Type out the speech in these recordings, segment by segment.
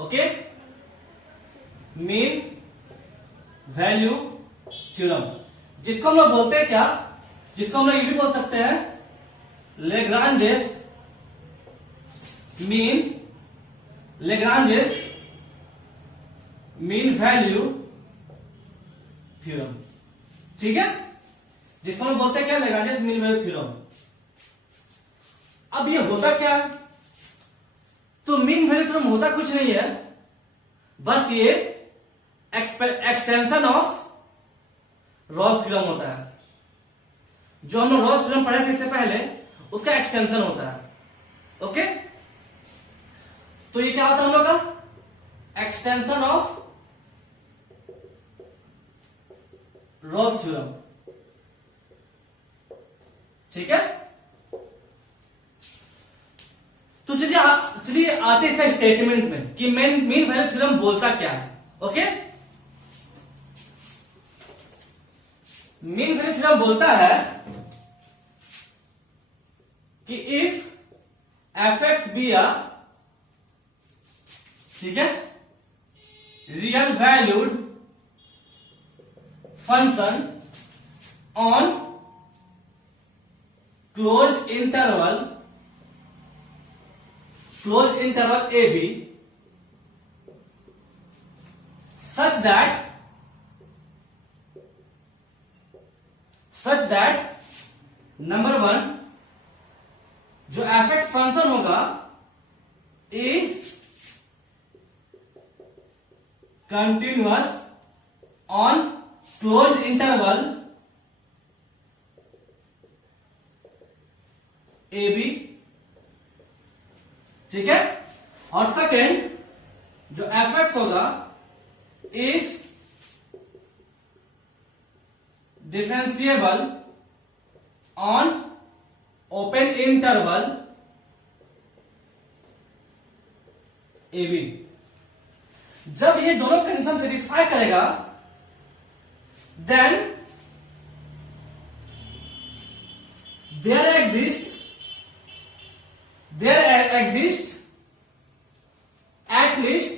Okay, mean value theorem, जिसको हम लोग बोलते हैं क्या, जिसको हम लोग ये भी बोल सकते हैं लेग्रांजेस मीन वैल्यू थ्योरम। ठीक है, जिसको हम बोलते हैं क्या, लेग्रांजेस मीन वैल्यू थ्योरम। अब ये होता क्या है, तो मीन वैल्यू थ्योरम होता कुछ नहीं है, बस ये एक्सटेंशन ऑफ रॉल्स थ्योरम होता है। जो हम लोग रॉल्स थ्योरम पढ़े थे इससे पहले, उसका एक्सटेंशन होता है। ओके, तो ये क्या होता है हम लोग का, एक्सटेंशन ऑफ रॉल्स थ्योरम। ठीक है, तो चलिए आते हैं इसका स्टेटमेंट में कि मीन वैल्यू थ्योरम बोलता क्या है। ओके, मीन वैल्यू थ्योरम बोलता है कि इफ fx बी अ, ठीक है, real valued function on close interval A B such that number 1, जो fx फंक्शन होगा is continuous on close interval A B. ठीक है, और सेकेंड, जो fx होगा is differentiable on open interval A B. जब ये दोनों कंडीशन सेटिस्फाई करेगा, then there exist at least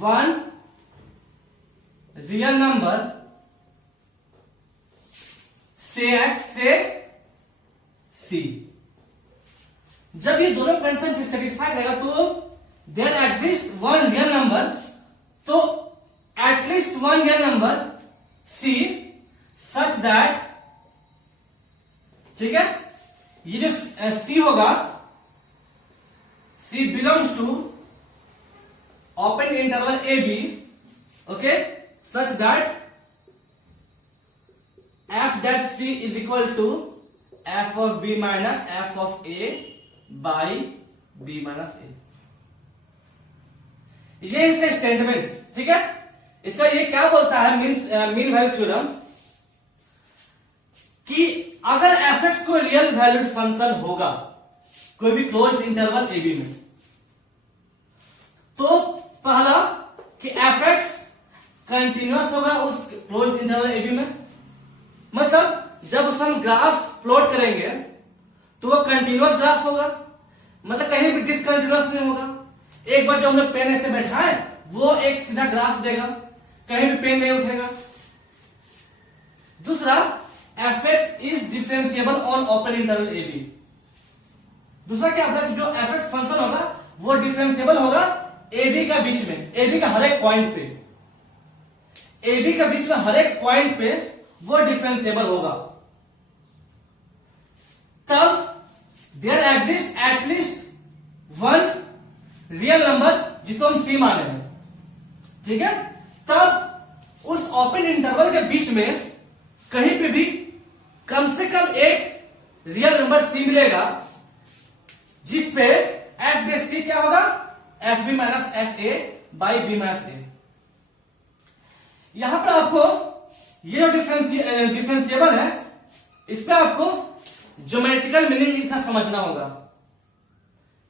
one real number से x से c। जब ये दोनों कंडीशन सेटिस्फाई करेगा, तो there exist one real number, तो at least one real number c such that, ठीक है, ये जो c होगा, c belongs to open interval A B. Okay, such that f dash c is equal to f of b minus f of a by b minus a। ये इसका statement. ठीक है, इसका ये क्या बोलता है मीन वैल्यू थ्योरम, कि अगर fx को रियल वैल्यूड फंक्शन होगा कोई भी क्लोज इंटरवल ए बी में, तो पहला कि fx कंटिन्यूअस होगा उस क्लोज इंटरवल ए बी में, मतलब जब हम ग्राफ प्लॉट करेंगे तो वो कंटिन्यूअस ग्राफ होगा, मतलब कहीं भी डिसकंटिन्यूअस नहीं होगा। एक बार जो हम लोग पेन ऐसे बैठाएं, वो एक सीधा ग्राफ देगा, कहीं भी पेन नहीं उठेगा। दूसरा, fx is differentiable on open interval A B. दूसरा क्या होगा कि जो fx फंक्शन होगा वो डिफरेंशिएबल होगा ए बी का बीच में, ए बी का हर एक पॉइंट पे, ए बी का बीच में हर एक पॉइंट पे वो डिफरेंशिएबल होगा। तब there exist at least one real number, जिसको हम सी माने हैं। ठीक है, तब उस ओपन इंटरवल के बीच में कहीं पे भी कम से कम एक रियल नंबर सी मिलेगा, जिसपे एफ बेस सी क्या होगा, F B minus F A by B minus A. यहां पर आपको ये जो डिफरेंशिएबल है, इस पे आपको ज्योमेट्रिकल मीनिंग इसका समझना होगा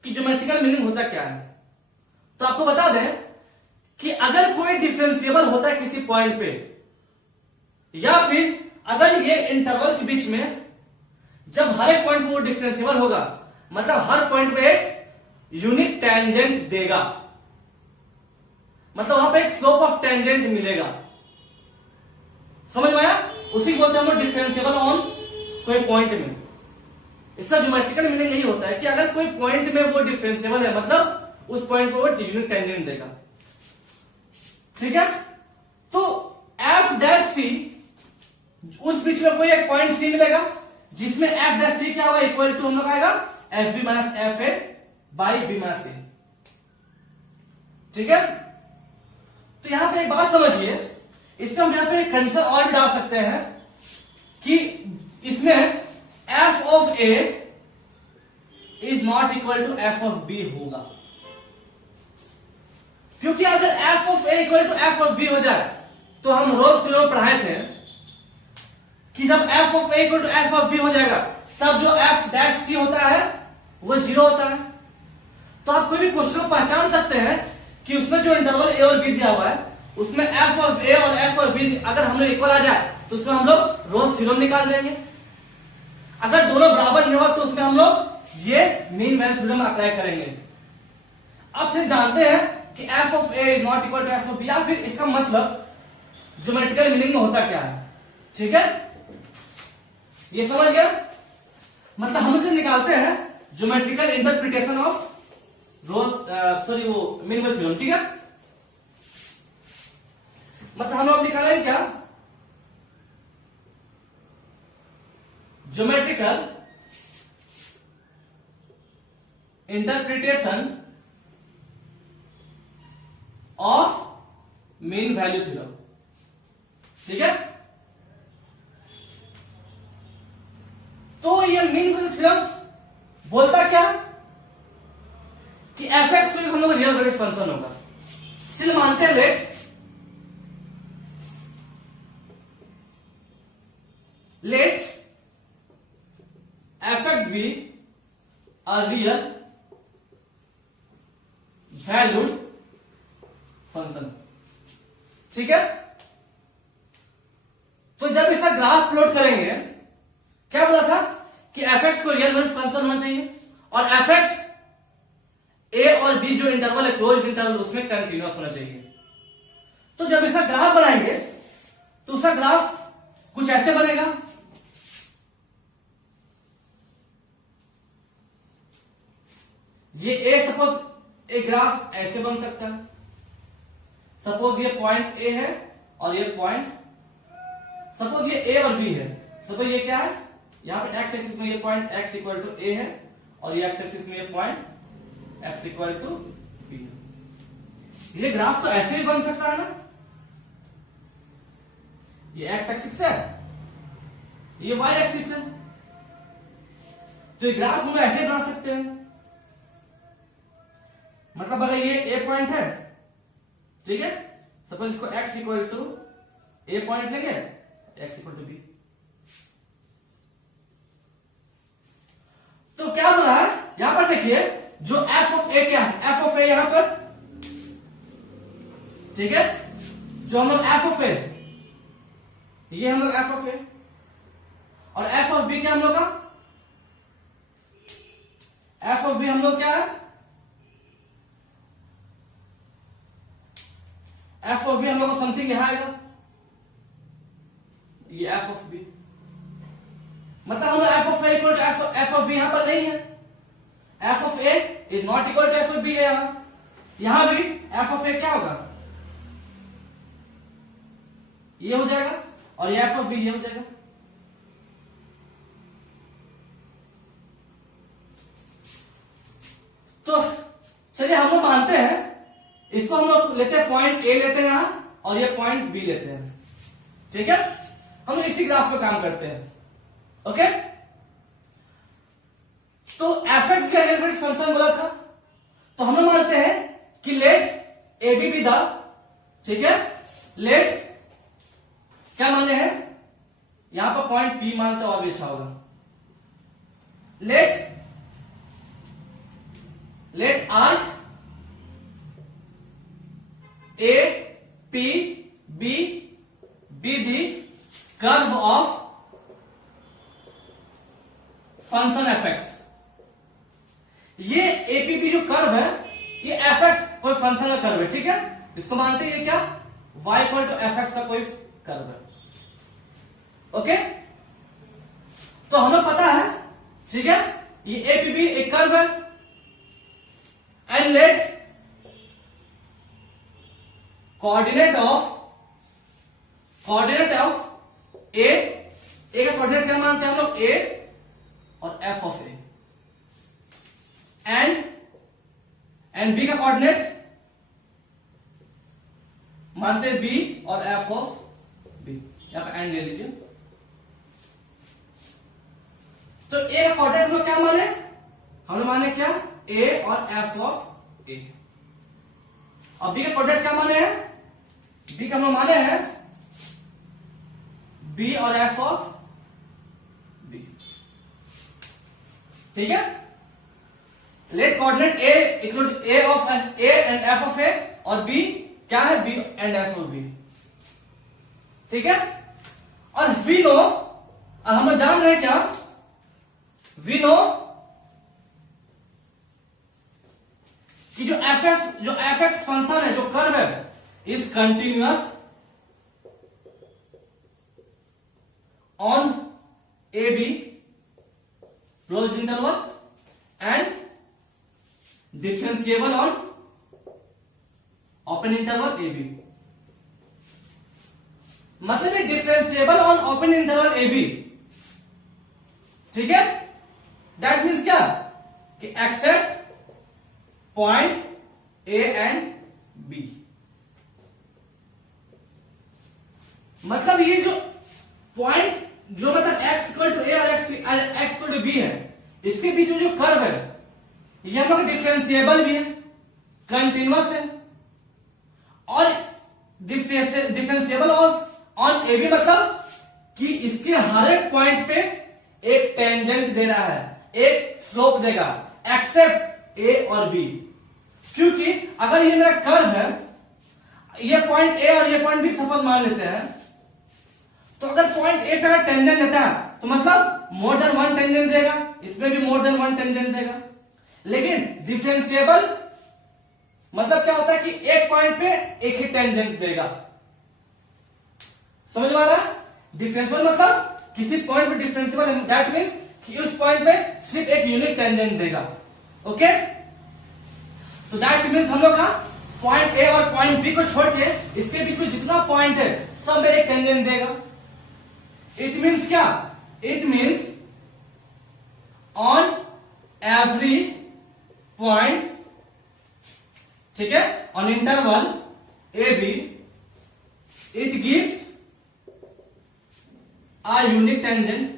कि ज्योमेट्रिकल मीनिंग होता क्या है। तो आपको बता दें कि अगर कोई डिफरेंशिएबल होता है किसी पॉइंट पे, या फिर अगर ये इंटरवल के बीच में जब हर एक पॉइंट पे वो डिफरेंशिएबल होगा, मतलब हर पॉइंट पे एक यूनिक टेंजेंट देगा, मतलब वहां पे एक स्लोप ऑफ टेंजेंट मिलेगा। समझ में आया? उसी को बोलते हैं हम लोग डिफरेंशिएबल ऑन कोई पॉइंट में। इसका ज्योमेट्रिकल मीनिंग यही होता है कि अगर कोई पॉइंट में वो डिफरेंशिएबल है, मतलब उस पॉइंट को वो यूनिक टेंजेंट देगा। ठीक है? तो एफ डैश सी, उस बीच में कोई एक पॉइंट सी मिलेगा जिसमें एफ डैश सी क्या होगा, इक्वल टू हम लोग आएगा F B minus F A by B minus A. ठीक है? तो यहां पे एक बात समझिए, इसमें हम यहां पे एक कंडीशन और भी डाल सकते हैं कि इसमें F of A is not equal to F of B होगा, क्योंकि अगर F of A equal to F of B हो जाए तो हम रोल्स थ्योरम में पढ़ाए थे कि जब F of A equal to F of B हो जाएगा तब जो एफ डैश सी होता है वो जीरो होता है। तो आप कोई भी क्वेश्चन को पहचान सकते हैं कि उसमें जो इंटरवल ए और बी दिया हुआ है उसमें एफ ऑफ ए और एफ ऑफ बी अगर हम लोग इक्वल आ जाए तो उसमें हम लोग रोल्स थ्योरम निकाल देंगे। अगर दोनों बराबर नहीं हुआ तो उसमें हम लोग ये मीन वैल्यू थ्योरम अप्लाई करेंगे। अब फिर जानते हैं कि F of A is not equal to F of B, या फिर इसका मतलब ज्योमेट्रिकल मीनिंग में होता क्या है। ठीक है? ये समझ गया? मतलब हम जो निकालते हैं ज्योमेट्रिकल इंटरप्रिटेशन ऑफ वो मीन वैल्यू थ्योरम। ठीक है? मतलब हम लोग निकालेंगे क्या, geometrical interpretation of mean value theorem. ठीक है? तो ये मीन वैल्यू थ्योरम बोलता क्या कि एफ एक्स कोई हम लोग रियल वैल्यू फंक्शन होगा। चलिए मानते हैं let F X be a real valued function. ठीक है? तो जब इसका ग्राफ प्लॉट करेंगे, क्या बोला था कि एफ एक्स को रियल वैल्यूड फंक्शन होना चाहिए और एफ एक्स ए और बी जो इंटरवल है क्लोज इंटरवल उसमें कंटिन्यूअस होना चाहिए। तो जब इसका ग्राफ बनाएंगे तो उसका ग्राफ कुछ ऐसे बनेगा। ये ए सपोज एक ग्राफ ऐसे बन सकता है। सपोज ये पॉइंट ए है और ये पॉइंट, सपोज ये ए और बी है। सपोज ये क्या है, यहां पे एक्स एक्सिस में ये point X equal to A है और ये एक्स एक्सिस में ये point X equal to B है। ये ग्राफ तो ऐसे भी बन सकता है ना, ये एक्स एक्सिस है, ये वाई एक्सिस है, तो ये ग्राफ हम ऐसे बना सकते हैं। मतलब अगर ये ए पॉइंट है, ठीक है, सपोज इसको X equal to A point लेंगे, एक्स इक्वल टू बी, तो क्या बोला है यहां पर देखिए, जो एफ ऑफ ए क्या है, एफ ऑफ ए यहां पर, ठीक है, जो हम लोग एफ ऑफ ए, ये हम लोग एफ ऑफ ए और एफ ऑफ बी क्या हम लोग का, एफ ऑफ बी हम लोग क्या है, एफ ऑफ बी हम लोग को समथिंग यहां आएगा, ये एफ ऑफ बी, मतलब हम लोग F of A equal to F of B यहां पर नहीं है, F of A is not equal to F of B है यहां भी एफ ऑफ ए क्या होगा, ये हो जाएगा और ये एफ ऑफ बी ये हो जाएगा। तो चलिए हम लोग मानते हैं, इसको हम लोग लेते हैं पॉइंट ए लेते हैं यहां और ये पॉइंट बी लेते हैं, ठीक है, हम लोग इसी ग्राफ पे काम करते हैं, ओके। तो एफ एक्स का रियल फंक्शन बोला था, तो हम लोग मानते हैं कि let A B be the, ठीक है, लेट क्या माने हैं, यहां पर पॉइंट पी मानते और भी अच्छा होगा, let arc A P B be the curve of function F X. ये एपीबी जो कर्व ये एफ एक्स कोई फंक्शन का कर्व है, ठीक है, इसको मानते हैं ये क्या, y equal to F X का कोई कर्व है। ओके, तो हमें पता है, ठीक है, ये ए पी बी एक कर्व है and let coordinate of A का कोऑर्डिनेट क्या मानते हैं हम लोग, ए और F of A, and B का कोऑर्डिनेट मानते हैं बी और एफ ऑफ बी, यहां पे एंड ले लीजिए। तो ए का कोऑर्डिनेट में क्या माने, हमने माने क्या, ए और एफ ऑफ ए, और बी का कोऑर्डिनेट क्या माने हैं, बी का हम माने हैं बी और एफ ऑफ बी, ठीक है। Let coordinate A equal to A of A and F of A, और बी क्या है, B and F of B, ठीक है। और वी नो, और हम लोग जान रहे हैं क्या, वी नो कि जो एफ एक्स फंक्शन है, जो कर्व है, is continuous on A B close interval and differentiable on open interval A B. मतलब ये differentiable on open interval A B, ठीक है। दैट मीन्स क्या, कि except point A and B. मतलब ये जो पॉइंट, जो मतलब x इक्वल टू ए और x इक्वल टू बी है, इसके बीच में जो कर्व है, ये हम लोग डिफरेंशिएबल भी है, कंटिन्यूअस है, और डिफरेंशिएबल ऑन ए बी, मतलब कि इसके हर एक पॉइंट पे एक टेंजेंट दे रहा है, एक स्लोप देगा, एक्सेप्ट ए और बी। क्योंकि अगर ये मेरा कर्व है, ये पॉइंट ए और ये पॉइंट बी सपोज मान लेते हैं, तो अगर पॉइंट ए पे अगर टेंजेंट देता है, तो मतलब मोर देन वन टेंजेंट देगा, इसमें भी मोर देन वन टेंजेंट देगा। लेकिन डिफरेंशिएबल मतलब क्या होता है, कि एक पॉइंट पे एक ही टेंजेंट देगा, समझ में आ रहा है। डिफरेंशिएबल मतलब किसी पॉइंट पे डिफरेंशिएबल, दैट मीन्स कि उस पॉइंट पे सिर्फ एक यूनिक टेंजेंट देगा। ओके, तो दैट मीन्स हम लोग का पॉइंट ए और पॉइंट बी को छोड़ के इसके बीच में जितना पॉइंट है, सब में एक टेंजेंट देगा। इट मीन्स क्या, it means on every point, ठीक है, on interval A B, it gives a unique tangent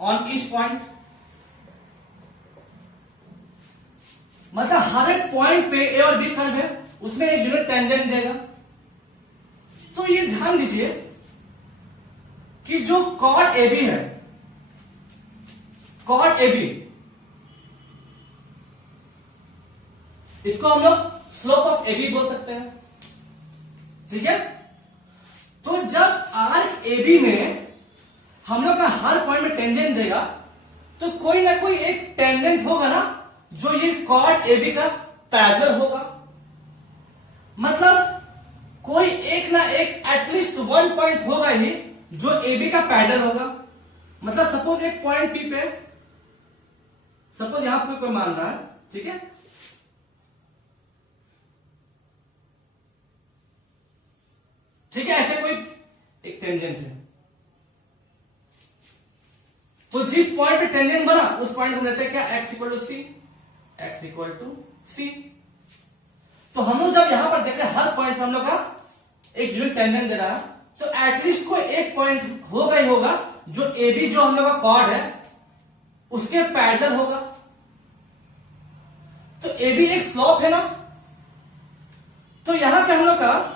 on each point। मतलब हर एक पॉइंट पे ए और बी कर्व है, उसमें एक यूनिट टेंजेंट देगा। तो ये ध्यान दीजिए कि जो कॉर्ड ए बी है, कॉर्ड ए बी, इसको हम लोग स्लोप ऑफ ए बी बोल सकते हैं, ठीक है। तो जब आर्क ए बी में हम लोग का हर पॉइंट में टेंजेंट देगा, तो कोई ना कोई एक टेंजेंट होगा ना, जो ये कॉर्ड ए बी का पैरेलल होगा। मतलब कोई एक ना एक एटलीस्ट वन पॉइंट होगा ही जो ए बी का पैरेलल होगा। मतलब सपोज एक पॉइंट पी पे, सपोज यहां पे कोई मान रहा है, ठीक है, ठीक है, ऐसे कोई एक टेंजेंट है, तो जिस पॉइंट पे टेंजेंट बना, उस पॉइंट को लेते हैं क्या, x equal to C, x equal to C. तो हम लोग जब यहां पर देख रहे हैं, हर पॉइंट पे हम लोग का एक यूनिट टेंजेंट दे रहा है, तो एटलीस्ट कोई एक पॉइंट होगा ही होगा जो ए बी, जो हम लोग का कॉर्ड है, उसके पैरेलल होगा। तो ए बी एक स्लोप है ना, तो यहां पे हम लोग का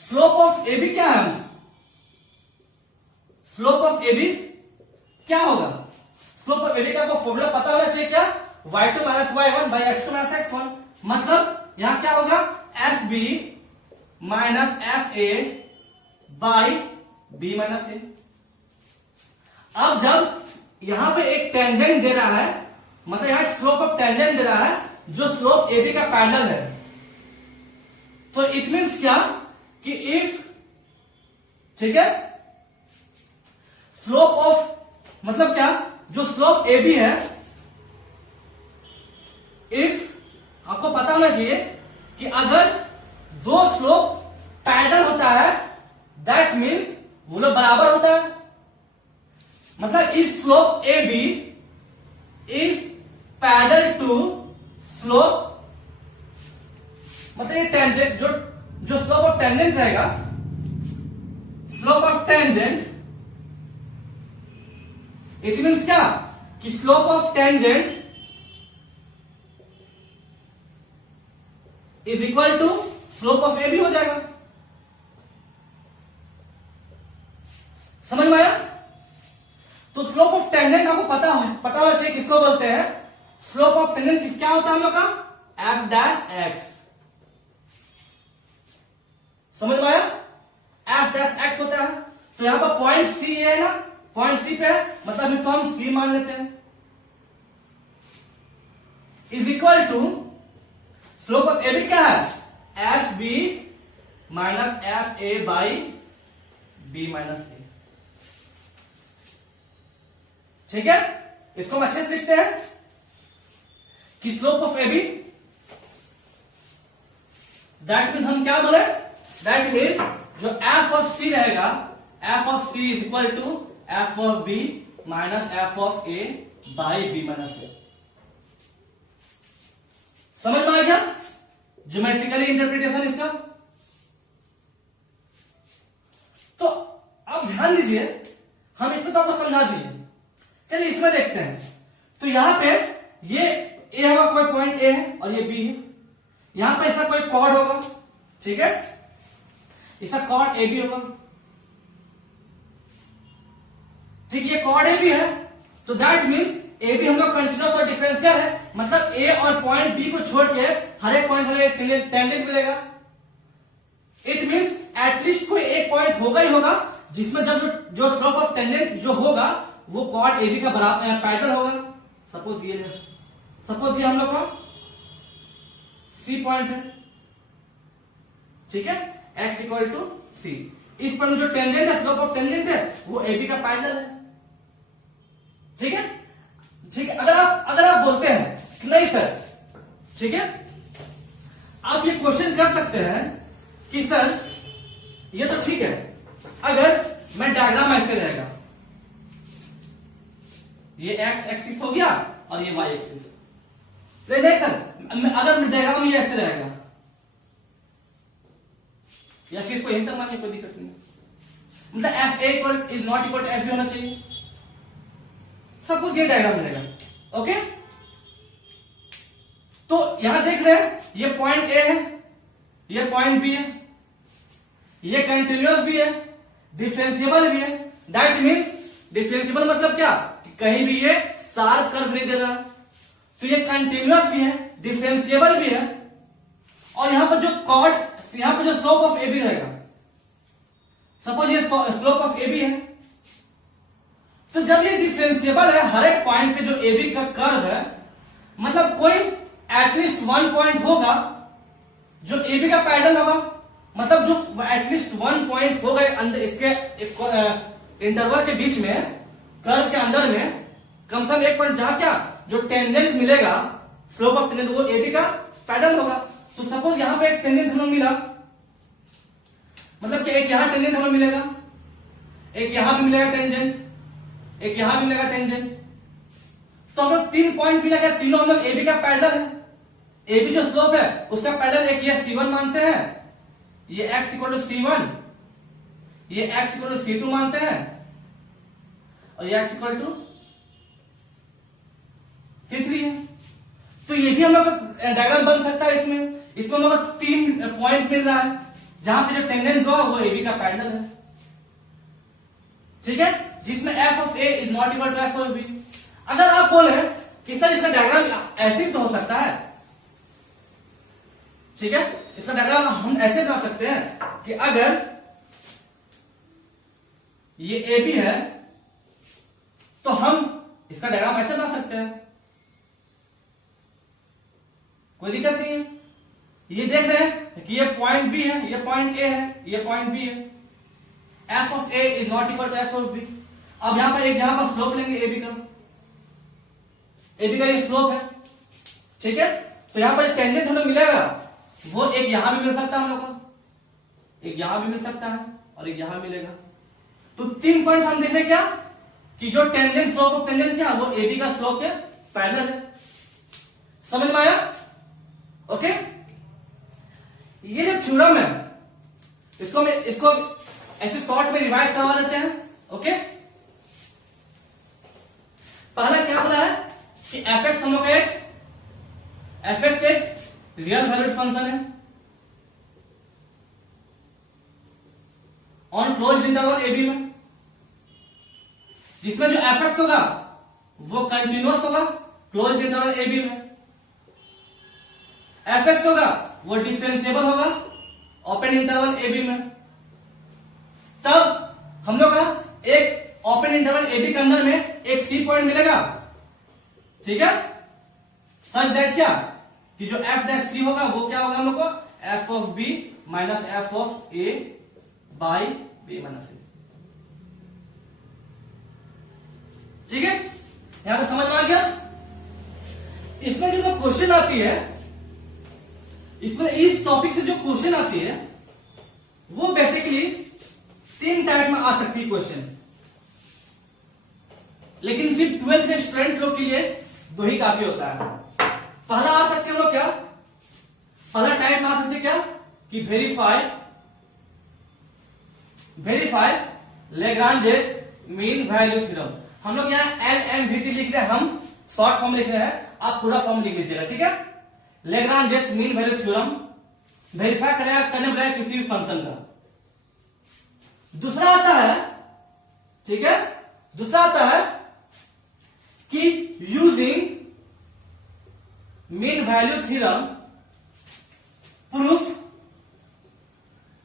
स्लोप ऑफ ए बी क्या है, स्लोप ऑफ ए बी क्या होगा, स्लोप ऑफ ए बी का आपको फॉर्मूला पता होना चाहिए क्या, y2 minus y1 by x2 minus x1। मतलब यहां क्या होगा, F B minus F A by B minus A. अब जब यहां पे एक टेंजेंट दे रहा है, मतलब यहां स्लोप ऑफ टेंजेंट दे रहा है जो स्लोप ए बी का पैरेलल है। तो इट मीन्स क्या कि इफ, ठीक है, स्लोप ऑफ मतलब क्या, जो स्लोप ए बी है, इफ आपको पता होना चाहिए कि अगर दो स्लोप पैरेलल होता है दैट मीन्स वो लोग बराबर होता है। मतलब if slope A B is parallel to slope, मतलब ये टेंजेंट जो स्लोप ऑफ टेंजेंट रहेगा, slope of tangent, it means क्या कि slope of tangent is equal to slope of A B हो जाएगा। समझ में आया? तो स्लोप ऑफ टेंजेंट आपको पता होना चाहिए किसको बोलते हैं। स्लोप ऑफ टेंजेंट क्या होता है हम लोग का, एफ डैश एक्स। समझ में आया? एफ डैश एक्स होता है। तो यहां पर पॉइंट सी है ना, पॉइंट सी पे है, मतलब इसको हम सी मान लेते हैं, is equal to slope of A B क्या है, F B minus F A by B minus A. ठीक है, इसको हम अच्छे से लिखते हैं कि slope of A B, that means हम क्या बोले, दैट मीन्स जो एफ ऑफ सी रहेगा, F of C is equal to F of B minus F of A by B minus A. समझ में आ गया ज्योमेट्रिकली इंटरप्रिटेशन इसका? तो अब ध्यान दीजिए, हम इसमें तो आपको समझा दिए, चलिए इसमें देखते हैं। तो यहां पे ये ए होगा, कोई पॉइंट ए है और ये बी है, यहां पे ऐसा कोई कॉर्ड होगा, ठीक है, इसका कॉर्ड ए बी होगा, ठीक, ये कॉर्ड ए बी है। तो दैट मीन्स ए बी हम लोग कंटिन्यूअस और डिफरेंशियल है, मतलब ए और पॉइंट बी को छोड़ के हर एक पॉइंट हमें टेंजेंट मिलेगा। इट मीन्स एटलीस्ट कोई एक पॉइंट होगा ही होगा जिसमें जब जो स्लोप ऑफ टेंजेंट जो होगा वो कॉर्ड ए बी का बराबर पैरेलल होगा। सपोज ये हम लोग का सी पॉइंट है, ठीक है, एक्स इक्वल टू सी, इस पर जो टेंजेंट है, स्लोप ऑफ टेंजेंट है, वो ए बी का पैरेलल है। ठीक है, ठीक है, अगर आप बोलते हैं कि नहीं सर, ठीक है, आप ये क्वेश्चन कर सकते हैं कि सर ये तो ठीक है, अगर मैं डायग्राम ऐसे रहेगा, ये एक्स एक्सिस हो गया और ये वाई एक्सिस, नहीं सर, अगर डायग्राम ये ऐसे रहेगा, या फिर इसको यहीं तक मानिए, कोई दिक्कत नहीं, मतलब F A equal is not equal to F B होना चाहिए। सपोज ये डायग्राम रहेगा, ओके, तो यहां देख रहे हैं ये पॉइंट ए है, ये पॉइंट बी है, ये कंटिन्यूअस भी है, डिफरेंशिएबल भी है। दैट मीन्स डिफरेंशिएबल मतलब क्या कि कहीं भी ये शार्प कर्व नहीं दे रहा, तो ये कंटिन्यूअस भी है, डिफरेंशिएबल भी है, और यहां पर जो कॉर्ड, यहां पर जो स्लोप ऑफ ए बी रहेगा, सपोज ये स्लोप ऑफ ए बी है, तो जब ये डिफरेंशिएबल है, हर एक पॉइंट पे जो ए बी का कर्व है, मतलब कोई एटलीस्ट वन पॉइंट होगा जो ए बी का पैरेलल होगा, मतलब जो एटलीस्ट वन पॉइंट होगा अंदर इसके इंटरवल के बीच में, कर्व के अंदर में कम से कम एक पॉइंट, जहां क्या जो टेंजेंट मिलेगा, स्लोप ऑफ टेंजेंट, वो ए बी का पैरेलल होगा। तो सपोज यहां पे एक टेंजेंट हमें मिला, मतलब कि एक यहां टेंजेंट हमें मिलेगा, एक यहां भी मिलेगा टेंजेंट, एक यहां भी मिलेगा टेंजेंट, तो हम लोग 3 पॉइंट मिलेगा, तीनों हम लोग ए बी का पैरेलल है। ए बी जो स्लोप है उसका पैरेलल एक ये C1 मानते हैं, ये x इक्वल टू C1, ये x इक्वल टू C2 मानते हैं, और ये x इक्वल टू C3 है। तो ये भी हम लोग डायग्राम बन सकता है। इसमें हम लोग 3 पॉइंट मिल रहा है जहां पे जो टेंजेंट ड्रॉ वो ए बी का पैरेलल है, ठीक है, जिसमें f of a is not equal to f of b। अगर आप बोले कि सर इसका डायग्राम ऐसे भी तो हो सकता है, ठीक है, इसका डायग्राम हम ऐसे बना सकते हैं कि अगर ये ए बी है तो हम इसका डायग्राम ऐसे बना सकते हैं, कोई दिक्कत नहीं है। ये देख रहे हैं कि ये पॉइंट बी है, ये पॉइंट ए है, ये पॉइंट बी है। F of A is not equal to F of B. अब यहां पर एक यहां पर स्लोप लेंगे एबी का, एबी का ये स्लोप है, ठीक है। तो यहां पर टेंजेंट हमें मिलेगा, वो एक यहां भी मिल सकता है हम लोग को, एक यहां भी मिल सकता है और एक यहां मिलेगा। तो 3 पॉइंट हम देख रहे क्या कि जो टेंजेंट स्लोप ऑफ टेंजेंट क्या वो एबी का स्लोप है, पैरेलल है। समझ में आया? ओके। ये जो थ्योरम है इसको ऐसे शॉर्ट में रिवाइज करवा देते हैं। ओके, पहला क्या बोला है कि एफ एक्स हम लोग का एक रियल वैल्यूड फंक्शन है ऑन क्लोज्ड इंटरवल एबी में, जिसमें जो एफ एक्स होगा वो कंटिन्यूअस होगा क्लोज्ड इंटरवल एबी में, एफ एक्स होगा वो डिफरेंशिएबल होगा ओपन इंटरवल एबी में। तब हम लोग का एक ओपन इंटरवल एबी के अंदर में एक सी पॉइंट मिलेगा, ठीक है, सच दैट क्या कि जो एफ डैश सी होगा वो क्या होगा हम लोग को F of B minus F of A by B minus A. ठीक है, यहां तक समझ में आ गया। इसमें जो क्वेश्चन आती है, इसमें इस टॉपिक से जो क्वेश्चन आती है वो बेसिकली 3 टाइप में आ सकती है क्वेश्चन, लेकिन सिर्फ 12th के स्टूडेंट लोग के लिए 2 ही काफी होता है। पहला आ सकते हैं वो क्या, पहला टाइप में आ सकते क्या कि verify Lagrange's mean value theorem. हम लोग यहाँ LMVT लिख रहे हैं, हम शॉर्ट फॉर्म लिख रहे हैं, आप पूरा फॉर्म लिख लीजिएगा, ठीक है। Lagrange's mean value theorem verify करने बनाए किसी भी फंक्शन का। दूसरा आता है, ठीक है, दूसरा आता है कि using mean value theorem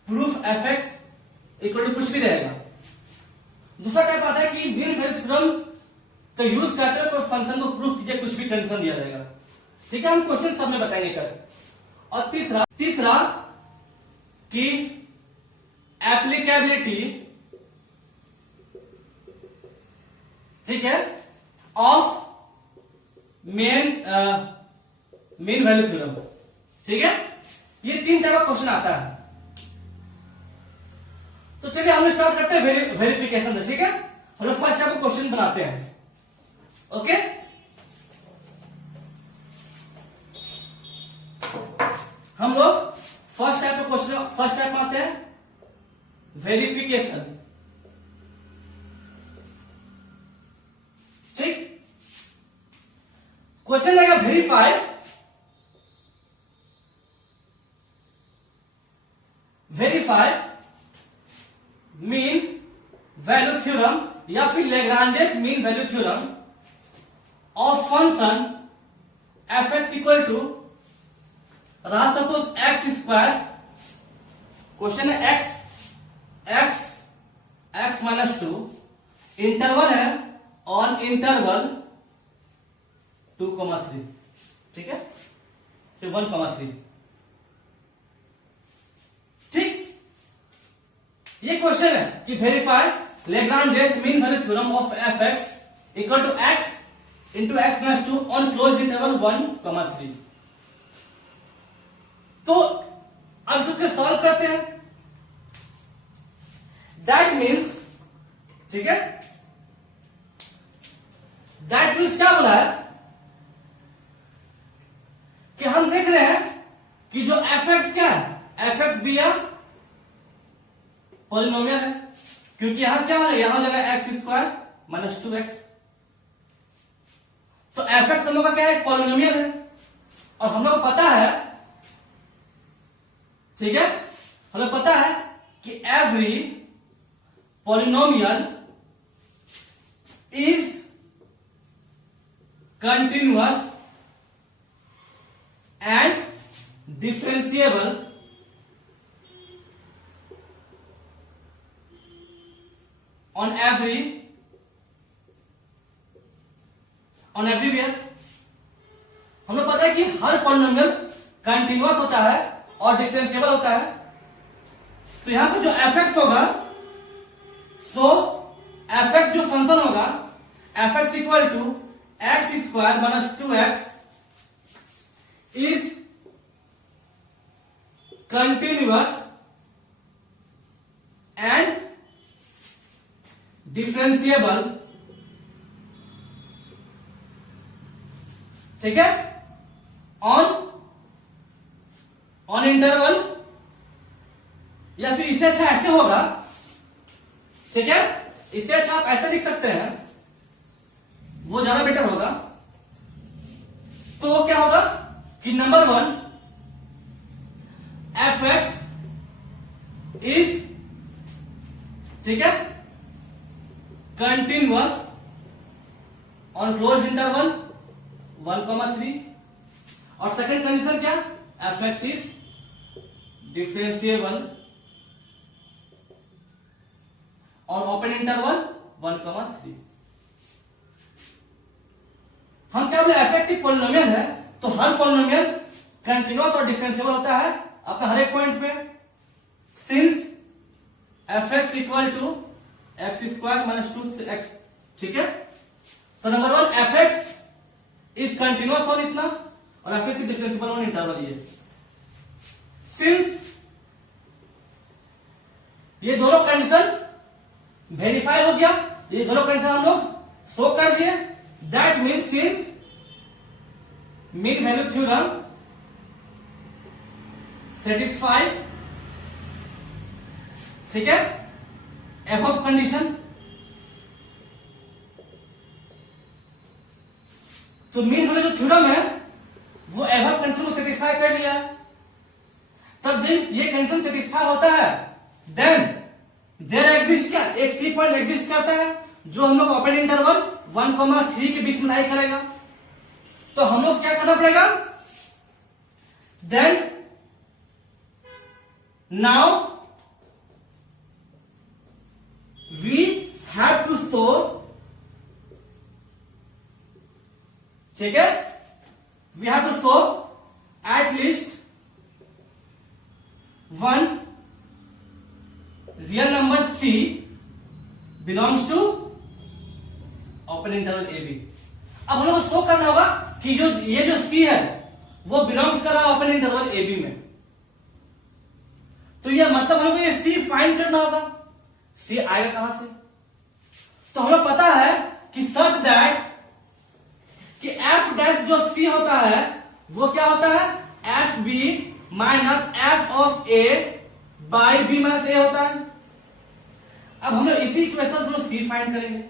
proof F x equal to कुछ भी रहेगा। दूसरा टाइप आता है कि मीन वैल्यू थ्योरम का यूज करते हुए कोई फंक्शन को प्रूफ कीजिए, कुछ भी कंडीशन दिया जाएगा, ठीक है। हम क्वेश्चन सब में बताएंगे कर। और तीसरा कि एप्लीकेबिलिटी, ठीक है, ऑफ मेन वैल्यू थ्योरम, ठीक है। ये 3 टाइप का क्वेश्चन आता है। तो चलिए हम स्टार्ट करते हैं वेरिफिकेशन से, ठीक है। हम लोग फर्स्ट टाइप का क्वेश्चन बनाते हैं। ओके, हम लोग फर्स्ट टाइप में आते हैं वेरिफिकेशन, ठीक। क्वेश्चन रहेगा वेरीफाई मीन वैल्यू थ्योरम या फिर Lagrange's mean value theorem of function F x equal to, suppose X square, question है एक्स माइनस 2, इंटरवल है ऑन इंटरवल 2,3, ठीक है, फिर 1,3, ठीक। ये क्वेश्चन है कि verify Lagrange's mean value theorem of F x equal to X into X minus 2 on close interval 1,3। तो अब इसको सॉल्व करते हैं। दैट मीन्स, ठीक है, दैट मीन्स क्या बोला है कि हम देख रहे हैं कि जो एफ एक्स क्या है, एफ एक्स भी या पॉलिनोमियल है, क्योंकि यहां क्या है, यहां लगा एक्स स्क्वायर माइनस 2x। तो एफ एक्स हम लोग का क्या है, पॉलिनोमियल है, और हम लोग को पता है, ठीक है, हमें पता है कि every polynomial is continuous and differentiable on every on everywhere. हमें पता है कि हर पॉलिनोमियल कंटिन्यूअस होता है और डिफरेंशिएबल होता है। तो यहां पर जो एफ होगा, सो एफ जो फंक्शन होगा, F x equal to X square minus 2x is continuous and differentiable, ठीक है, ऑन इंटरवल, या फिर इससे अच्छा ऐसे होगा, ठीक है, इससे अच्छा आप ऐसे लिख सकते हैं, वो ज्यादा बेटर होगा। तो क्या होगा कि नंबर 1 एफ एक्स इज, ठीक है, कंटिन्यूअस ऑन क्लोज इंटरवल 1,3, और सेकंड कंडीशन क्या, F X is differentiable on open interval 1,3। हम क्या बोले, एफ एक्स एक पॉलिनोमियल है, तो हर पॉलिनोमियल कंटिन्यूअस और डिफरेंशिएबल होता है आपका हर एक पॉइंट पे। Since F x equal to X square minus 2x, ठीक है। तो number 1 F X is continuous on इतना, और F X is differentiable on interval ये। सिंस ये दोनों कंडीशन वेरीफाई हो गया, ये दोनों कंडीशन हम लोग शो कर दिए, that means since mean value theorem satisfy, ठीक है, एफ ऑफ कंडीशन। तो मीन वैल्यू जो थ्योरम है वो एफ ऑफ कंडीशन को सेटिस्फाई कर लिया। तब जब ये कंडीशन सेटिस्फाई होता है, देन देयर एग्जिस्ट क्या, एक सी पॉइंट एग्जिस्ट करता है जो हम लोग ओपन इंटरवल 1,3 के बीच में लाई करेगा। तो हम लोग क्या करना पड़ेगा, then now we have to show, ठीक है, we have to show at least one real number C belongs to open interval A B. अब हम लोग को शो करना होगा कि जो ये जो C है वो बिलोंग्स कर रहा है ओपन इंटरवल ए बी में। तो ये मतलब हम लोग को ये C फाइंड करना होगा। C आएगा कहां से, तो हमें पता है कि सच दैट कि एफ डैश जो C होता है वो क्या होता है, F B minus F of A by B minus A होता है। अब हम लोग इसी इक्वेशन में C फाइंड करेंगे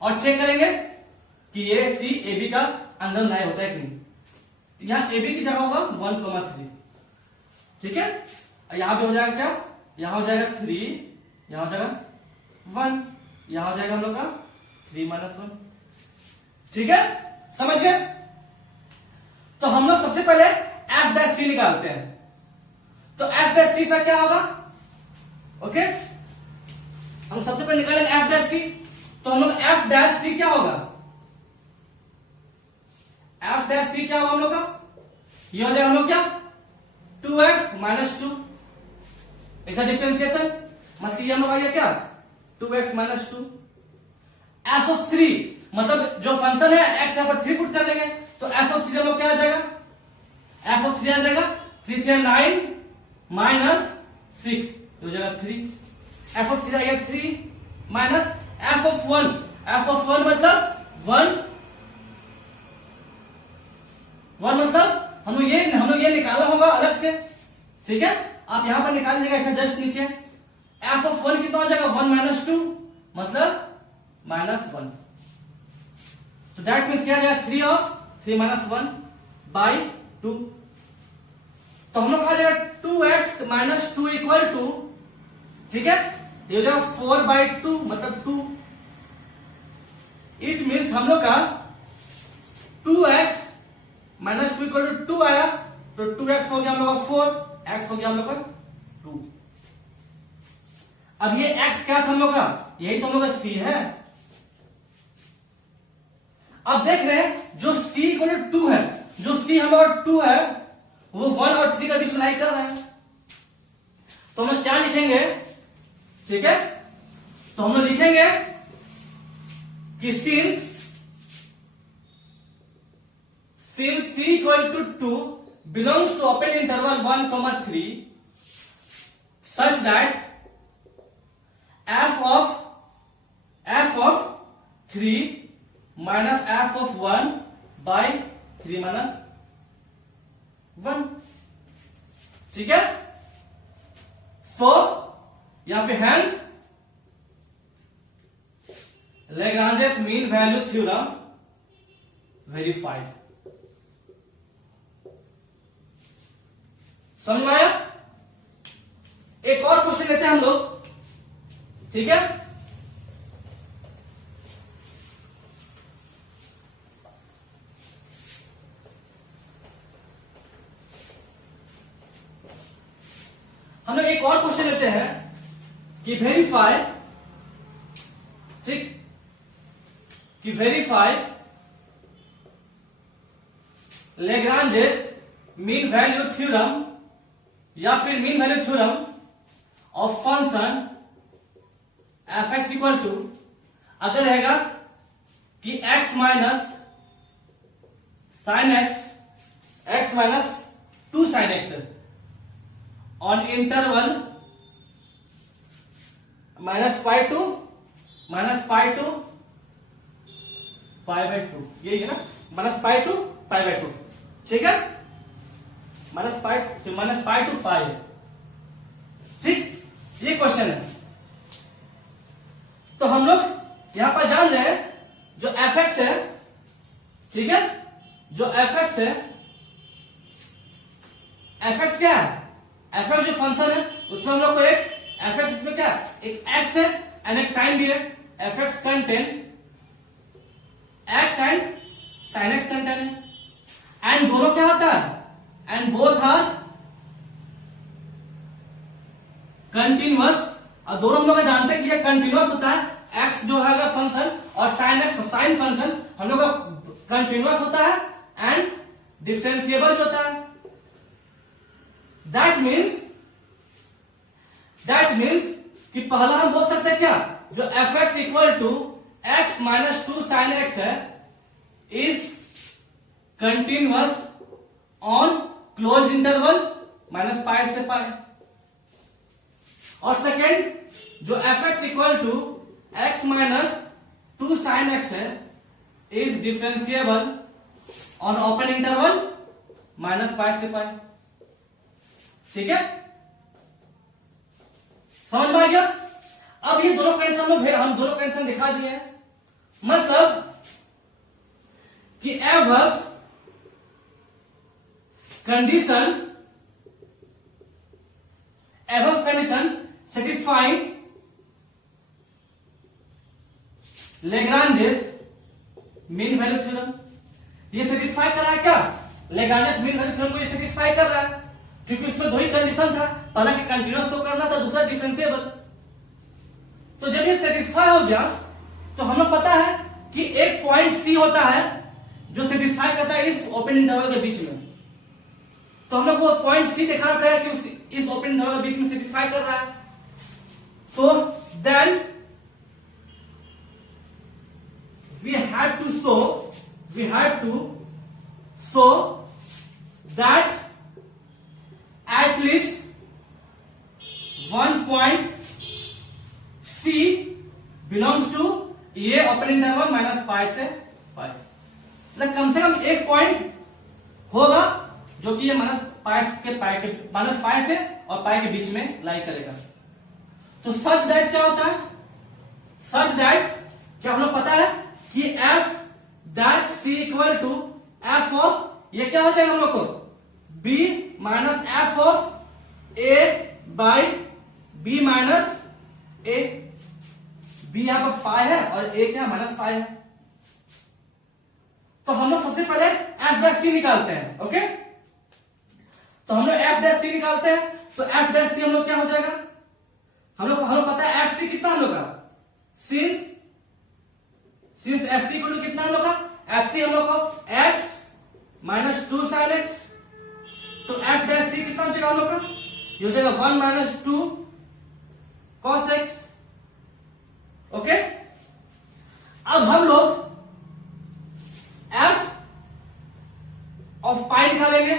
और चेक करेंगे कि ये C ए बी का अंदर लाई होता है कि नहीं। यहां ए बी की जगह होगा 1,3, ठीक है, यहां पे हो जाएगा क्या, यहां हो जाएगा 3, यहां हो जाएगा 1, यहां हो जाएगा हम लोग का 3 - 1, ठीक है, समझ गए। तो हम लोग सबसे पहले एफ डैश सी निकालते हैं। तो एफ डैश सी का क्या होगा, ओके, हम सबसे पहले निकालेंगे एफ डैश सी। तो हम लोग एफ डैश सी क्या होगा, एफ डैश सी क्या होगा हम लोग का, ये हो जाएगा हम लोग क्या 2x - 2, ऐसा डिफरेंशिएशन, मतलब ये हम लोग आ गया क्या 2x - 2। एफ ऑफ 3 मतलब जो फंक्शन है x यहां पर 3 पुट कर देंगे, तो एफ ऑफ 3 हम लोग क्या आ जाएगा, एफ ऑफ 3 आ जाएगा 3 3 9 -6 हो जाएगा 3। एफ ऑफ 3 आ गया 3 minus F of 1, F of 1 मतलब 1 मतलब हम लोग ये निकाला होगा अलग से, ठीक है, आप यहां पर निकाल लीजिएगा जस्ट नीचे। एफ ऑफ 1 कितना हो जाएगा 1 - 2 मतलब -1, तो दैट मीन्स क्या आ जाएगा 3 ऑफ 3 - 1 बाई 2। तो हम लोग आ जाएगा 2x - 2 इक्वल टू, ठीक है, ये हो जाएगा 4/2 मतलब 2। इट मीन्स हम लोग का 2x - 2 इक्वल टू 2 आया, तो 2x हो गया हम लोग का 4, x हो गया हम लोग का 2। अब ये x क्या था हम लोग का, यही तो हम लोग का C है। अब देख रहे हैं जो c इक्वल टू 2 है, जो c हमारा 2 है वो 1 और 3 का बीच में लाई कर रहा है। तो हम क्या लिखेंगे, ठीक है, तो हम लोग लिखेंगे कि since c equal to 2 belongs to open interval 1, 3 such that f of 3 minus f of 1 by 3 minus 1, ठीक है। सो या फिर hence Lagrange's mean value theorem verified. समझ में आया? एक और क्वेश्चन लेते हैं हम लोग, ठीक है। हम लोग एक और क्वेश्चन लेते हैं कि वेरीफाई, ठीक, कि verify Lagrange's mean value theorem या फिर mean value theorem of function F x equal to, अगर रहेगा कि x minus sine x minus 2 sine x on interval -π to π/2, यही है ना, -π to π/2, ठीक है, -π to π है, ठीक, ये क्वेश्चन है। तो हम लोग यहां पर जान रहे हैं जो एफ एक्स है, ठीक है, जो एफ एक्स है, एफ एक्स क्या है, एफ एक्स जो फंक्शन है उसमें हम लोग को एक एफ एक्स, इसमें क्या एक एक्स है एंड एक साइन भी है, F x contain x and sine x contain है, एंड दोनों क्या होता है, एंड बोथ आर कंटिन्यूअस, और दोनों हम लोग जानते हैं कि ये कंटिन्यूअस होता है, एक्स जो है फंक्शन और साइन एक्स साइन फंक्शन हम लोग का कंटिन्यूअस होता है एंड डिफरेंशिएबल भी होता है। दैट मीन्स कि पहला हम बोल सकते हैं क्या, जो f x equal to x minus 2 sine x है is continuous on close interval -π से π, और सेकेंड जो f x equal to x minus 2 sine x है is differentiable on open interval -π से π, ठीक है, समझ में आ गया। अब ये दोनों कंडीशन हम दोनों कंडीशन दिखा दिए हैं, मतलब कि एवब condition satisfying Lagrange's mean value theorem, ये सेटिस्फाई कर रहा है क्या, Lagrange's मीन वैल्यू थ्योरम को ये सेटिस्फाई कर रहा है, क्योंकि उसमें दो ही कंडीशन था, पहला कि कंटिन्यूअस को करना था, दूसरा डिफरेंशिएबल। तो जब ये सेटिस्फाई हो गया तो हमें पता है कि एक पॉइंट सी होता है जो सेटिस्फाई करता है इस ओपन इंटरवल के बीच में, तो हमें वो पॉइंट सी दिखाना पड़ेगा कि इस ओपन इंटरवल के बीच में सेटिस्फाई कर रहा है। तो then we had to show that at least one point C belongs to ये ओपन इंटरवल -π से π, मतलब कम से कम एक पॉइंट होगा जो कि ये -π से और π के बीच में लाई करेगा। तो सच दैट क्या होता है, सच दैट क्या हम लोग पता है कि f dash c equal to f of, ये क्या हो जाएगा हम लोग को, b minus f of a by b minus a, b यहां पर पाई है और a क्या माइनस पाई है। तो हम लोग सबसे पहले f डैश c निकालते हैं, ओके, तो हम लोग f डैश c निकालते हैं, तो f डैश c हम लोग क्या हो जाएगा, हम लोग पता है f c कितना हम लोग का, since f c equal to कितना हम लोग का एफ सी हम लोग को एक्स माइनस 2 sin x, तो एफ डैश सी कितना हो जाएगा हम लोग का, ये हो जाएगा 1 माइनस 2 cos x। ओके, अब हम लोग एफ ऑफ पाई निकालेंगे,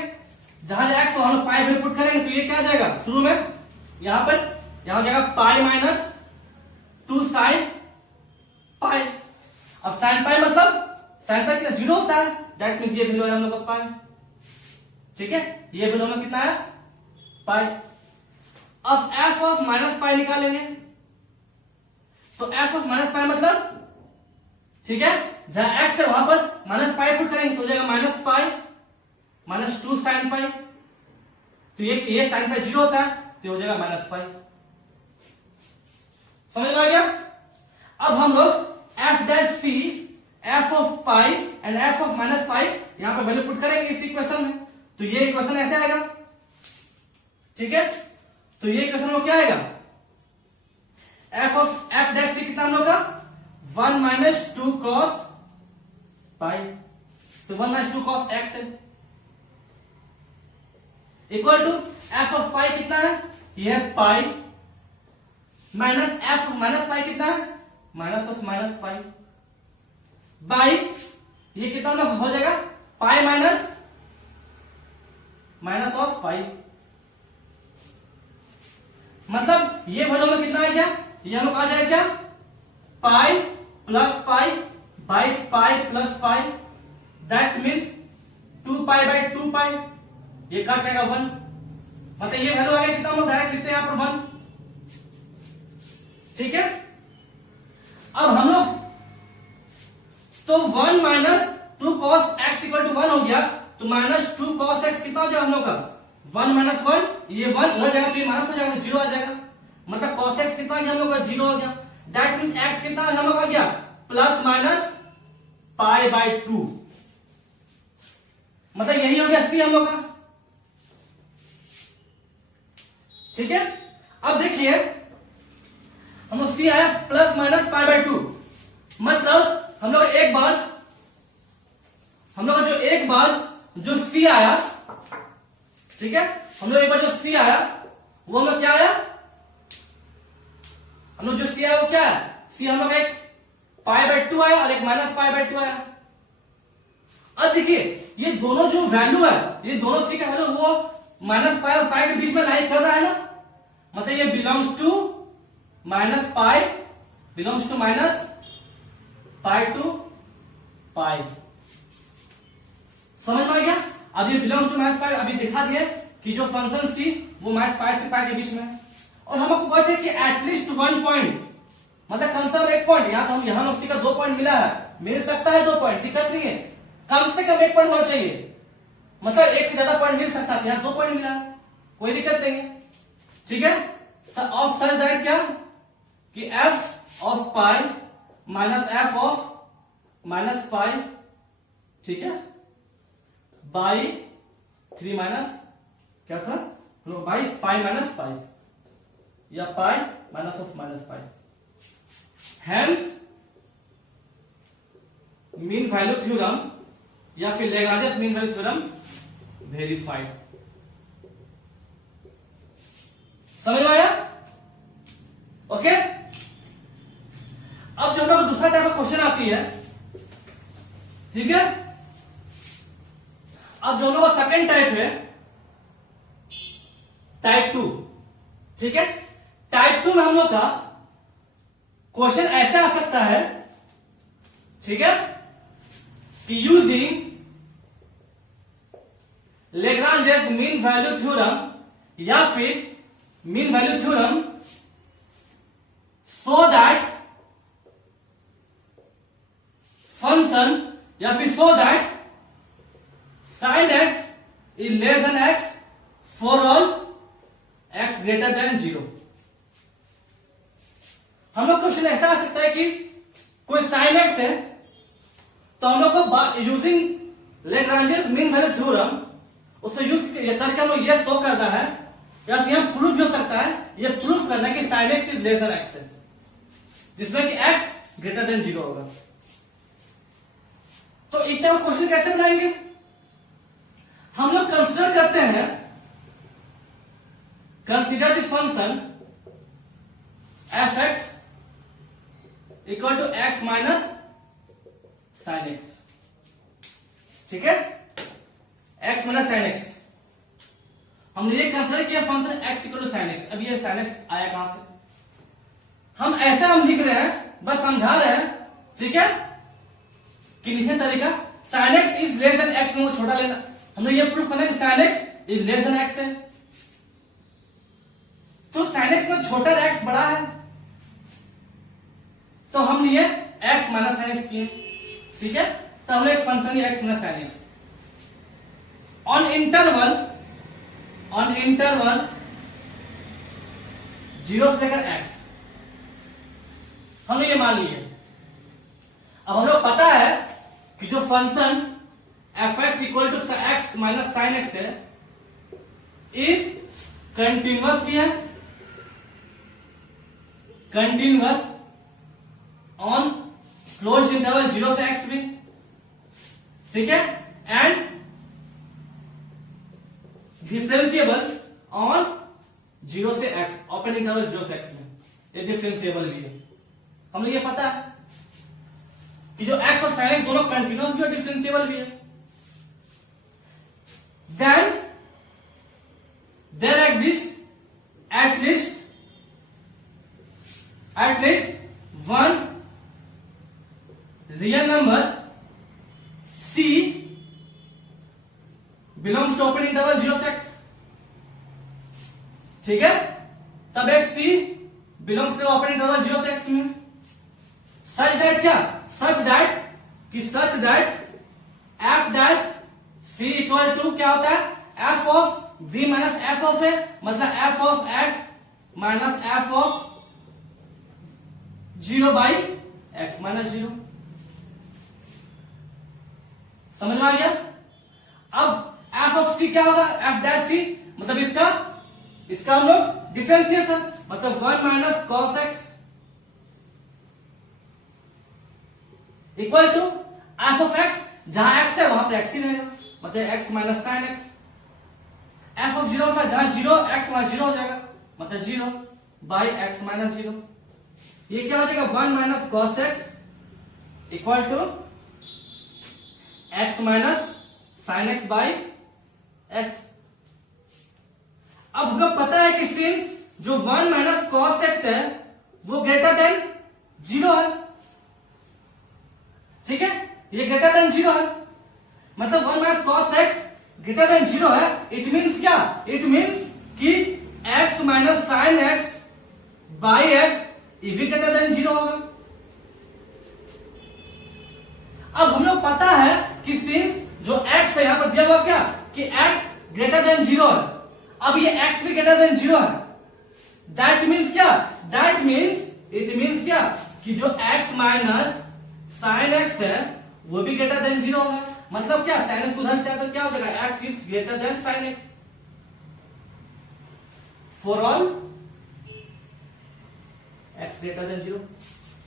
जहां एक्स को हम लोग पाई वैल्यू पुट करेंगे तो ये क्या आ जाएगा शुरू में, यहां पर यहां हो जाएगा पाई माइनस 2 sin पाई। अब sin पाई मतलब sin पाई कितना 0 होता है, दैट मीन्स ये वैल्यू है हम लोग का पाई। ठीक है, ये वैल्यू में कितना है पाई। अब एफ ऑफ माइनस पाई निकालेंगे, तो एफ ऑफ माइनस पाई मतलब, ठीक है, जहां एक्स है वहां पर माइनस पाई पुट करेंगे तो हो जाएगा माइनस पाई माइनस 2 sin पाई, तो ये sin पाई 0 होता है तो हो जाएगा माइनस पाई। समझ में आ गया। अब हम लोग F dash C, F of pi and F of minus pi यहां पर वैल्यू पुट करेंगे इस इक्वेशन में, तो ये इक्वेशन ऐसे आएगा। ठीक है, तो ये इक्वेशन में क्या आएगा, एफ डैश सी कितना हम लोग का 1 माइनस 2 cos पाई, तो 1 माइनस 2 cos x है, इक्वल टू एफ ऑफ पाई कितना है, ये है pi minus F minus pi कितना है, minus of minus pi by ये कितना हो जाएगा पाई माइनस माइनस ऑफ पाई, मतलब ये वैल्यू में कितना आ गया, ये हम लोग आ जाएगा क्या pi plus pi by pi plus pi, that means 2 pi by 2 पाई, ये कट जाएगा 1, मतलब ये वैल्यू आ गया कितना, हम लोग डायरेक्ट लिखते हैं यहां पर 1। ठीक है, अब हम लोग तो 1 minus 2 cos x equal to 1 हो गया, तो माइनस 2 cos x कितना हो जाएगा हम लोग का 1 माइनस 1, ये 1 हो जाएगा तो ये माइनस हो जाएगा तो 0 आ जाएगा, मतलब cos x कितना आ गया हम लोग का 0 हो गया, दैट मीन्स x कितना हम लोग आ गया प्लस माइनस पाई बाई 2, मतलब यही हो गया सी हम लोग का। ठीक है, अब देखिए हम लोग सी आया प्लस माइनस पाई बाई 2, मतलब हम लोग एक बार जो सी आया, ठीक है, हम लोग एक बार जो सी आया वो हम लोग क्या आया, हम लोग जो सी आया वो क्या है, सी हम लोग एक पाई बाई 2 आया और एक माइनस पाई बाई 2 आया। अब देखिए ये दोनों जो वैल्यू है, ये दोनों सी का वैल्यू वो माइनस पाई और पाई के बीच में लाई कर रहा है ना, मतलब ये belongs to minus pi, belongs to minus pi to pi. समझ में आ गया। अब ये बिलोंग्स टू माइनस पाई अभी दिखा दिए कि जो फंक्शन थी वो माइनस पाई से पाई के बीच में, और हम आपको कहते हैं कि एटलीस्ट 1 पॉइंट, मतलब कम से कम 1 पॉइंट, या तो हम यहां सी का 2 पॉइंट मिला है, मिल सकता है 2 पॉइंट, दिक्कत नहीं है, कम से कम 1 पॉइंट होना चाहिए, मतलब 1 से ज्यादा पॉइंट मिल सकता है, यहां 2 पॉइंट मिला, कोई दिक्कत नहीं है। ठीक है, ऑफ सच दैट क्या कि F of pi minus F of minus पाई, ठीक है, बाई 3 माइनस क्या था बाई पाई माइनस पाई, या pi minus of minus pi, hence mean value theorem या फिर Lagrange mean value theorem verified. समझ में आया। ओके, अब जो हम लोग दूसरा टाइप का क्वेश्चन आती है, ठीक है, अब जो हम लोग का सेकेंड टाइप है टाइप 2, ठीक है, टाइप 2 में हम लोग का क्वेश्चन ऐसा आ सकता है, ठीक है, कि using Lagrange mean value theorem या फिर mean value theorem, so that function या फिर so that sin x is less than x for all x greater than 0। हम लोग क्वेश्चन ऐसा आ सकता है कि कोई sin x है, तो हम लोग को using Lagrange mean value theorem उससे यूज करके हम लोग ये शो करना है, या फिर हम प्रूफ भी हो सकता है, ये प्रूफ करना है कि sin x is less than x है, जिसमें कि x ग्रेटर देन 0 होगा। तो इस टाइप क्वेश्चन कैसे बनाएंगे? हम लोग कंसिडर करते हैं, consider the function F x equal to x minus sine X. ठीक है, एक्स माइनस साइन एक्स हमने ये कंसिडर किया function X equal to sine X. अब ये साइन एक्स आया कहां से? हम ऐसा लिख रहे हैं, बस समझा रहे हैं, ठीक है, कि लिखने तरीका sine x is less than x में छोटा लेना। हमने ये प्रूफ करना है कि sine x is less than x है, तो साइन एक्स में छोटा एक्स बड़ा है, तो हम लिए एक्स माइनस साइन एक्स किए। ठीक है, तो हमने एक function x minus sine x on interval 0 से लेकर एक्स हमने ये मान लिया। अब हम लोग पता है कि जो function F x equal to x minus sine x है इज कंटिन्यूअस भी है, कंटिन्यूअस ऑन क्लोज इंटरवल 0 से एक्स भी, ठीक है, एंड डिफरेंशिएबल ऑन 0 से एक्स, ओपन इंटरवल 0 से एक्स में, ये डिफरेंशिएबल भी है। हमें ये पता है कि जो एक्स और साइन एक्स दोनों कंटिन्यूअस भी और डिफरेंशिएबल भी है। Then there exist at least one real number c belongs to open interval 0 से x। ठीक है, तब एक c belongs to open interval 0 से x में, सच दैट क्या, such that f dash c equal to क्या होता है, f of v minus f of a, मतलब f of x minus f of 0 by x minus 0। समझ में आ गया? अब f ऑफ c क्या होगा, f डैश c, मतलब इसका हम लोग डिफरेंशिएशन, मतलब 1 minus cos X equal to F of X, जहां एक्स है वहां पे एक्स ही रहेगा, मतलब X minus sine X. F of 0 का जहां 0 एक्स वहां 0 हो जाएगा, मतलब 0 बाई एक्स माइनस 0। ये क्या हो जाएगा, 1 minus cos X equal to x minus sine X by X. अब हमें पता है कि सिंस जो 1 माइनस कॉस एक्स है वो ग्रेटर देन 0 है, ठीक है, ये ग्रेटर देन 0 है, मतलब 1 minus cos x greater than 0 है। इट मीन्स क्या, इट मीन्स कि x minus sine X by x is greater than 0 होगा। अब हम लोग पता है कि सिंस जो x है यहां पर दिया हुआ क्या, कि x ग्रेटर देन 0 है, अब ये x भी ग्रेटर देन 0 है, दैट मीन्स क्या, दैट मीन्स इट मीन्स क्या, कि जो x माइनस साइन x है वो भी ग्रेटर देन 0 होगा। मतलब क्या, साइन एक्स को उधर जाए तो क्या हो जाएगा, x is greater than sine x for all x greater than 0।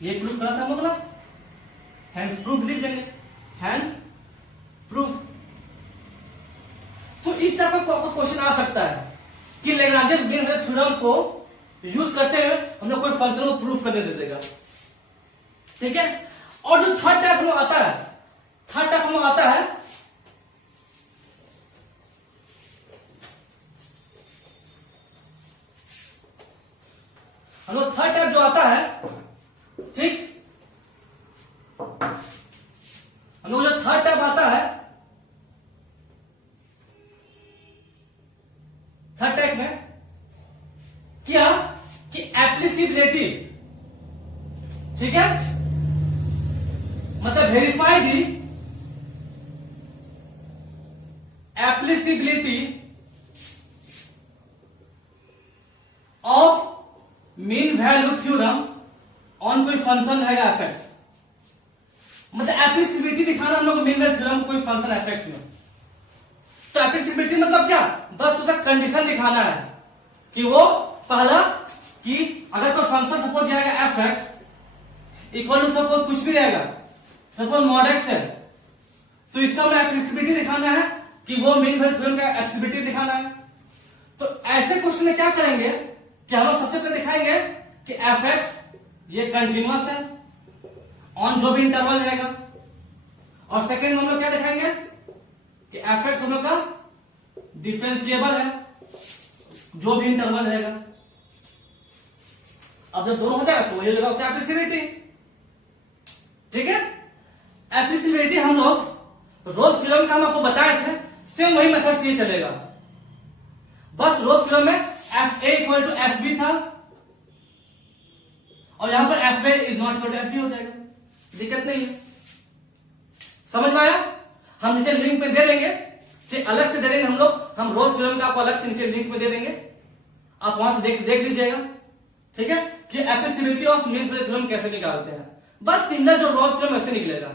ये प्रूफ करा था हम लोग ना, हैंस प्रूफ लिख देंगे, हैंस प्रूफ। तो इस टाइप का क्वेश्चन आ सकता है कि लैग्रांज मीन वैल्यू थ्योरम को यूज करते हुए हम लोग कोई फंक्शन को प्रूफ करने दे देगा। ठीक है, और जो थर्ड टाइप में आता है, थर्ड टाइप में आता है हम लोग थर्ड टाइप जो आता है, ठीक, हम लोग जो थर्ड टाइप आता है, थर्ड टाइप में क्या कि एप्लीसिबिलिटी, ठीक है, मतलब verify the applicability of mean value theorem on कोई फंक्शन रहेगा एफ एक्स, मतलब एप्लीसिबिलिटी दिखाना हम लोग मीन वैल्यू थ्योरम कोई फंक्शन एफ एक्स में। तो एप्लीसिबिलिटी मतलब क्या, बस उसका कंडीशन दिखाना है कि वो पहला कि अगर कोई फंक्शन सपोज जाएगा F x equal to suppose कुछ भी रहेगा, सपोज मॉड एक्स है, तो इसका हमें एप्लिसिबिलिटी दिखाना है कि वो मीन वैल्यू थ्योरम का एप्लिसिबिलिटी दिखाना है। तो ऐसे क्वेश्चन में क्या करेंगे कि हम लोग सबसे पहले दिखाएंगे कि एफ एक्स ये कंटिन्यूअस है ऑन जो भी इंटरवल रहेगा, और सेकंड हम लोग क्या दिखाएंगे कि एफ एक्स हम लोग का डिफरेंशिएबल है जो भी इंटरवल रहेगा। अब जब दोनों हो जाएगा तो ये होगा उसका एप्लिसिबिलिटी। ठीक है, एप्लिसिबिलिटी हम लोग रोल्स थ्योरम का हम आपको बताए थे, सेम वही मेथड से ये चलेगा, बस रोल्स थ्योरम में F A equal to F B था और यहां पर F B is not equal to F B हो जाएगा, दिक्कत नहीं है। समझ में आया? हम नीचे लिंक में दे देंगे, ठीक अलग से दे देंगे हम लोग, हम रोल्स थ्योरम का आपको अलग से नीचे लिंक में दे देंगे, आप वहां से देख लीजिएगा। ठीक है, कि एप्लिसिबिलिटी ऑफ मीन वैल्यू थ्योरम कैसे निकालते हैं, बस सिंगल जो रोल्स थ्योरम ऐसे निकलेगा।